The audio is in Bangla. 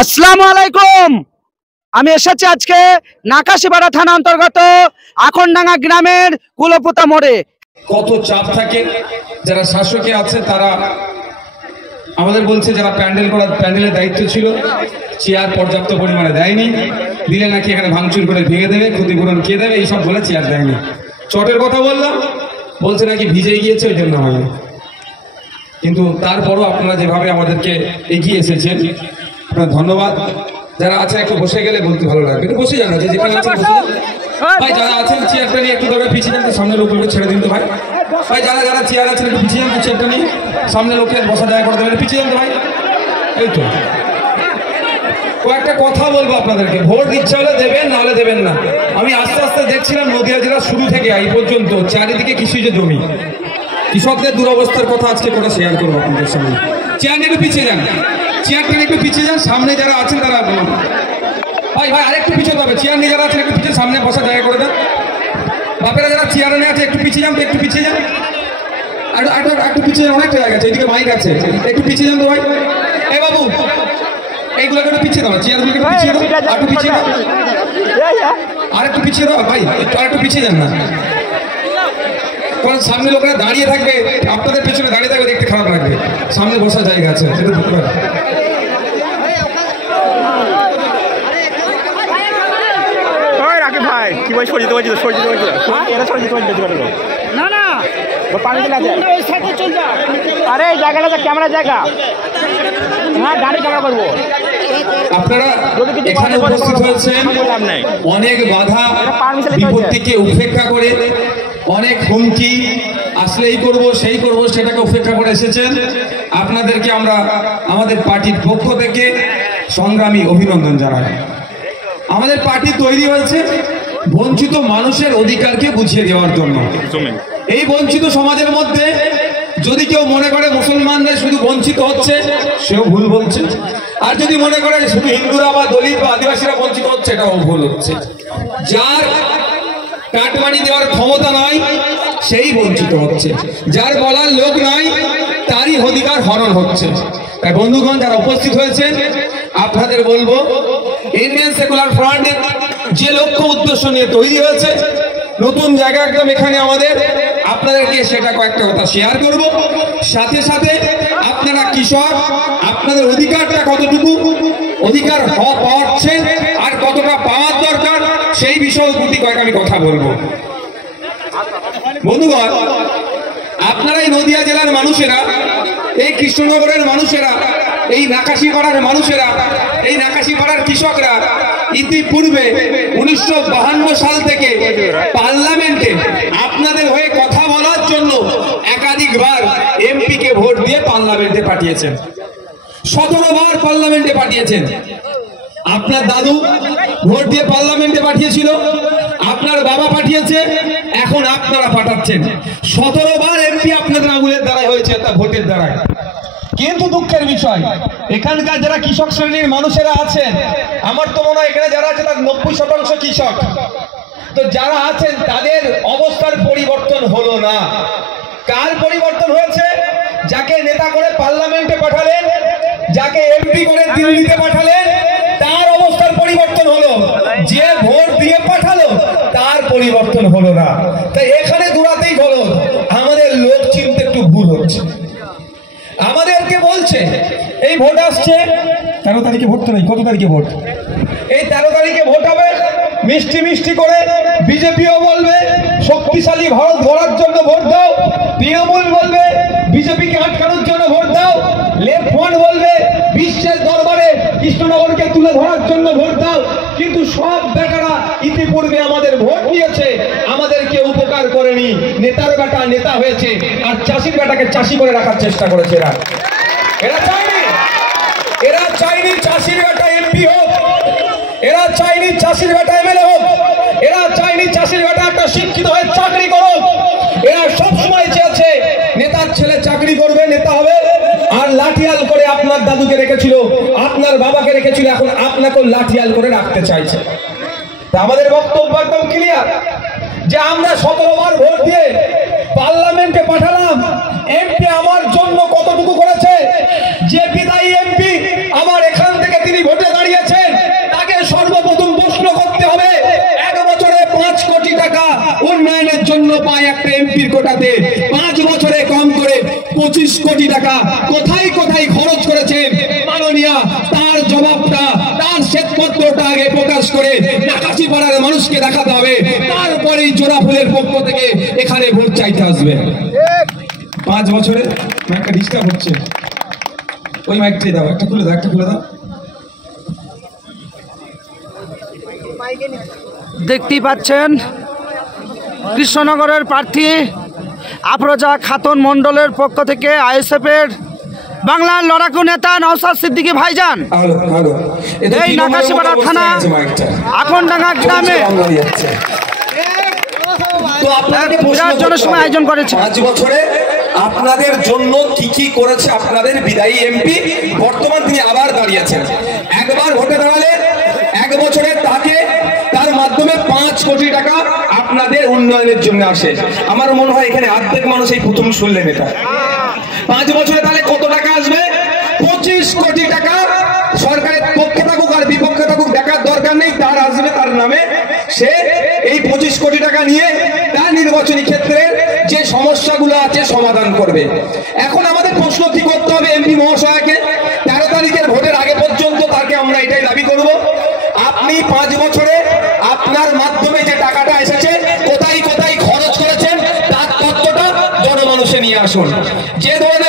আসসালামু আলাইকুম। আমি এসেছি আজকে নাকাশিপাড়া থানা অন্তর্গত আখনডাঙ্গা গ্রামের কুলপুতা মোড়ে। কত চাপ থাকে, যারা শাসকে আছে তারা আমাদের বলছে যারা প্যান্ডেলের দায়িত্ব ছিল চেয়ার পর্যাপ্ত পরিমাণে দেয়নি, দিলে নাকি এখানে ভাঙচুর করে ভেঙে দেবে, ক্ষতিপূরণ কে দেবে, এইসব বলে চেয়ার দেয়নি। চটের কথা বললাম, বলছে নাকি ভিজে গিয়েছে ওই জন্য হয়নি। কিন্তু তারপরও আপনারা যেভাবে আমাদেরকে এগিয়ে এসেছেন, আপনার ধন্যবাদ। যারা আছেন একটু বসে গেলে বলতে ভালো লাগবে, একটু বসে যান, যেখানে আছেন বসে যান। ভাই যারা আছেন চেয়ারটা নিয়ে একটু দৌড়ে পিছিয়ে যান, সামনে লোকগুলোকে ছেড়ে দিন তো ভাই। ভাই যারা চেয়ার আছেন একটু পিছিয়ে যান, চেয়ারটা নিয়ে সামনে লোককে বসা জায়গা করে দেবেন, পিছিয়ে যান তো ভাই। এই তো কয়েকটা কথা বলবো আপনাদেরকে, ভোট ইচ্ছা হলে দেবেন, নাহলে দেবেন না। আমি আস্তে আস্তে দেখছিলাম নদিয়া জেলা শুরু থেকে এই পর্যন্ত চারিদিকে কৃষিজ জমি, কৃষকদের দুরবস্থার কথা আজকে করে শেয়ার করবো আপনাদের সামনে। চেয়ার নিয়ে একটু পিছিয়ে যান, চেয়ারটা একটু পিছিয়ে যান, সামনে যারা আছেন তারা ভাই আরেকটু পিছিয়ে হবে। চেয়ার নিয়ে যারা আছেন একটু পিছিয়ে সামনে বসা জায়গা করে দেন। বাপেরা যারা চেয়ারে নিয়ে আছে একটু পিছিয়ে যান, একটু পিছিয়ে যান, একটু পিছিয়ে যান, অনেকটা জায়গা আছে, এদিকে মাইক আছে, একটু পিছিয়ে যান তো ভাই। এই বাবু এইগুলোকে একটু পিছিয়ে দাও, চেয়ারগুলোকে একটু পিছিয়ে দাও, একটু পিছিয়ে দাও, আর একটু পিছিয়ে দাও ভাই, আর একটু পিছিয়ে যান না, কারণ সামনে লোকেরা দাঁড়িয়ে থাকবে, আপনাদের পেছনে দাঁড়িয়ে থাকবে, দেখতে খারাপ লাগবে। সামনে বসার জায়গা আছে, সেটা বুঝতে পারবে। আপনারা এখানে উপস্থিত হয়েছেন অনেক বাধা বিপত্তিকে উপেক্ষা করে, অনেক হুমকি, আসলে এই করবো সেই করবো সেটাকে উপেক্ষা করে এসেছেন। আপনাদেরকে আমরা আমাদের পার্টির পক্ষ থেকে সংগ্রামী অভিনন্দন জানাই। আমাদের পার্টি তৈরি হয়েছে বঞ্চিত মানুষের অধিকারকে বুঝিয়ে দেওয়ার জন্য। এই বঞ্চিত সমাজের মধ্যে যদি কেউ মনে করে মুসলমানরা শুধু বঞ্চিত হচ্ছে, সেও ভুল বলছে। আর যদি মনে করে শুধু হিন্দুরা বা দলিত বা আদিবাসীরা বঞ্চিত হচ্ছে, এটাও ভুল হচ্ছে। যার কাটমানি দেওয়ার ক্ষমতা নয় সেই বঞ্চিত হচ্ছে, যার বলার লোক নয় তারই অধিকার হরণ হচ্ছে। তাই বন্ধুগণ যারা উপস্থিত হয়েছেন, আপনাদের বলবো ইন্ডিয়ান সেকুলার ফ্রন্ট যে লক্ষ্য উদ্দেশ্য নিয়ে তৈরি হয়েছে, নতুন জায়গা একদম এখানে আমাদের, আপনাদেরকে সেটা কয়েকটা কথা শেয়ার করব। সাথে সাথে আপনারা কৃষক, আপনাদের অধিকারটা কতটুকু অধিকার পাচ্ছেন আর কতটা পাওয়ার দরকার, সেই বিষয়ের প্রতি কয়েক আমি কথা বলবো। বন্ধুগণ, আপনারা এই নদিয়া জেলার মানুষেরা, এই কৃষ্ণনগরের মানুষেরা, এই নাকাশিপাড়ার মানুষেরা, এই নাকাশিপাড়ার কৃষকরা ইতিপূর্বে 1952 সাল থেকে পার্লামেন্টে আপনাদের হয়ে কথা বলার জন্য একাধিকবার এমপি কে ভোট দিয়ে পার্লামেন্টে পাঠিয়েছেন। 17 বার পার্লামেন্টে পাঠিয়েছেন। আপনার দাদু ভোট দিয়ে পার্লামেন্টে পাঠিয়েছিল, আপনার বাবা পাঠিয়েছে, এখন আপনারা পাঠাচ্ছেন। 17 বার এমপি আপনাদের আঙুলের দ্বারাই হয়েছে, তা ভোটের দ্বারাই। কিন্তু দুঃখের বিষয়, এখানকার যারা কৃষক শ্রেণীর মানুষেরা আছেন, আমার তো মনে হয় এখানে যারা আছে তার 90% কৃষক, তো যারা আছেন তাদের অবস্থার পরিবর্তন হলো না। কার পরিবর্তন হয়েছে? যাকে নেতা করে পার্লামেন্টে পাঠালেন, যাকে এমপি করে দিল্লিতে পাঠালেন, তার অবস্থার পরিবর্তন হলো। যে ভোট দিয়ে পাঠালো তার পরিবর্তন হলো না। তাই এখানে দুরাতেই হলো, আমাদের লোক চিনতে একটু ভুল হচ্ছে। আমাদেরকে বলছে এই ভোট আসছে 13 তারিখে, ভোট তো নেই, কত তারিখে ভোট? এই 13 তারিখে ভোট হবে। মিষ্টি মিষ্টি করে বিজেপিও বলবে শক্তিশালী ভারত গড়ার জন্য ভোট দাও, তৃণমূল বলবে বিজেপিকে আটকানোর জন্য ভোট দাও, লেফট ফ্রন্ট বলবে বিশ্বের দরবারে কৃষ্ণনগরকে তুলে ধরার জন্য ভোট দাও। কিন্তু সব বেটারা ইতিপূর্বে আমাদের ভোট দিয়েছে, আমাদেরকে উপকার করেনি। নেতার বেটা নেতা হয়েছে আর চাষির বেটাকে চাষি করে রাখার চেষ্টা করেছে। এরা চাইনি চাষির বেটা এমপি হোক, এরা চাইনি চাষির বেটা এমএলএ হোক, এরা চাইনি চাষির বেটা একটা শিক্ষিত হয়ে চাকরি করুক। এরা সবসময় চেয়েছে নেতার ছেলে চাকরি করবে, নেতা হবে, আর লাঠিয়াল করে আপনার দাদুকে রেখেছিল, আপনার বাবাকে রেখেছিল, এখন আপনাকেও লাঠিয়াল করে রাখতে চাইছে। তা আমাদের বক্তব্য একদম ক্লিয়ার যে আমরা 17 বার ভোট দিয়ে পার্লামেন্টে পাঠালাম। এমপি আমার জন্য কতটুকু করেছে? যে বিদায়ী এমপি আমার এখান থেকে তিনি ভোটে ওঠাতে 5 বছরে কম করে 25 কোটি টাকা কোথায় কোথায় খরচ করেছেন মাননীয়া, তার জবাবটা, তার শ্বেতপত্রটা আগে প্রকাশ করে নাকাশি পাড়ার মানুষকে দেখাতে হবে, তারপরেই জোড়াফুলের পক্ষ থেকে এখানে ভোট চাইতে আসবে। 5 বছরে একটা ডিস্টার্ব হচ্ছে, ওই মাইকটাই দাও, একটা খুলে দাও, একটা খুলে দাও। দেখতেই পাচ্ছেন কৃষ্ণনগরের প্রার্থী আফরোজা খাতুন মণ্ডলের পক্ষ থেকে আইএসএফের বাংলার লড়াকু নেতা নওশাদ সিদ্দিকী ভাইজান এই নাকাশিপাড়া থানা আখনডাঙ্গা গ্রামে বিরাট জনসভা আয়োজন করেছে। 5 বছরে আপনাদের জন্য কি কি করেছে আপনাদের বিদায়ী এমপি, বর্তমান তিনি আবার দাঁড়িয়েছেন। একবার ভোটে দাঁড়ালে 1 বছরে তাকে তার মাধ্যমে 5 কোটি টাকা আপনাদের উন্নয়নের জন্য আসে। আমার মনে হয় এখানে অর্ধেক মানুষ এই প্রথম শুনলেন এটা। 5 বছরে তাহলে কত টাকা আসবে? 25 কোটি টাকা। সরকারের পক্ষে থাকুক আর বিপক্ষে থাকুক দেখার দরকার নেই, তার আসবে তার নামে। সে এই 25 কোটি টাকা নিয়ে তার নির্বাচনী ক্ষেত্রে যে সমস্যাগুলো আছে সমাধান করবে। এখন আমাদের প্রশ্ন কি করতে হবে এমপি মহাশয়কে, 13 তারিখের ভোটের আগে পর্যন্ত তাকে আমরা এটাই দাবি করব, আপনি 5 বছরে আপনার মাধ্যমে যে টাকাটা এসেছে কোথায় কোথায় খরচ করেছেন তার তথ্যটা জনমানুষে নিয়ে আসুন। যে ধরনের